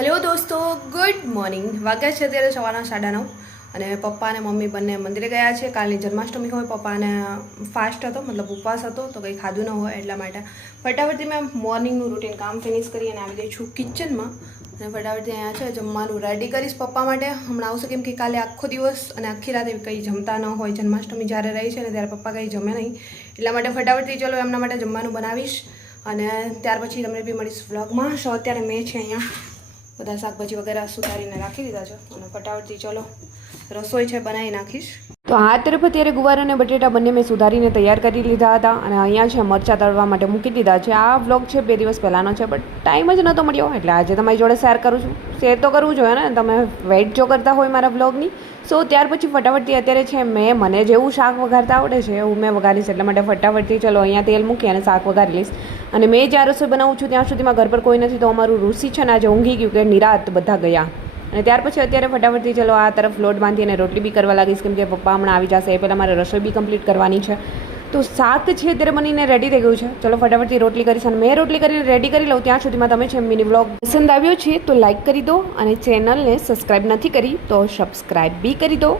Hello દોસ્તો, good morning. વાગ્યા છે અત્યારે સવારના 9:30 અને પપ્પા અને મમ્મી બંને મંદિરે ગયા છે. કાલની જન્માષ્ટમી હોય, પપ્પાને ફાસ્ટ હતો, મતલબ ઉપવાસ હતો, તો કંઈ ખાધું ન હોય એટલા માટે ફટાફટથી મેં મોર્નિંગનું રૂટીન કામ ફિનિશ કરી અને આવી ગઈ છું કિચનમાં. અને ફટાફટથી અહીંયા છે જમવાનું રેડી કરીશ પપ્પા માટે. હમણાં આવશે કેમ કે કાલે આખો દિવસ અને આખી રાતે કંઈ જમતા ન હોય. જન્માષ્ટમી જ્યારે રહી છે ને ત્યારે પપ્પા કંઈ જમે નહીં, એટલા માટે ફટાફટથી ચલો એમના માટે જમવાનું બનાવીશ અને ત્યાર પછી તમને બી મળીશ વ્લોગમાં. સો અત્યારે મેં છે અહીંયા બધા શાકભાજી વગેરે સુધારીને રાખી દીધા છે અને ફટાફટથી ચલો રસોઈ છે બનાવી નાખીશ. તો આ તરફ અત્યારે ગુવાર અને બટેટા બંને મેં સુધારીને તૈયાર કરી લીધા હતા અને અહીંયા છે મરચાં તળવા માટે મૂકી દીધા છે. આ વ્લોગ છે 2 દિવસ પહેલાંનો છે, બટ ટાઈમ જ નહોતો મળ્યો એટલે આજે તમારી જોડે શેર કરું છું. શેર તો કરવું જોઈએ ને, તમે વેઇટ જો કરતા હોય મારા વ્લોગની. સો ત્યાર પછી ફટાફટથી અત્યારે છે મને જેવું શાક વઘારતા આવડે છે એવું મેં વઘારીશ, એટલા માટે ફટાફટથી ચલો અહીંયા તેલ મૂકી અને શાક વઘારી લઈશ. અને મેં જ્યાં રસોઈ બનાવું છું ત્યાં સુધીમાં ઘર પર કોઈ નથી, તો અમારું ઋષિ છે ને આજે ઊંઘી ગયું કે નિરાત બધા ગયા. અને ત્યાર પછી અત્યારે ફટાફટથી ચલો આ તરફ લોટ બાંધી અને રોટલી બી કરવા લાગીશ, કેમ કે પપ્પા હમણાં આવી જશે એ પહેલાં મારે રસોઈ બી કમ્પ્લીટ કરવાની છે. તો શાક છે અત્યારે બનીને રેડી થઈ ગયું છે. ચલો ફટાફટથી રોટલી કરીશ અને મેં રોટલી કરીને રેડી કરી લઉં ત્યાં સુધીમાં તમે છે મિની વ્લોગ પસંદ આવ્યો છે તો લાઇક કરી દો અને ચેનલને સબસ્ક્રાઈબ નથી કરી તો સબસ્ક્રાઈબ બી કરી દો.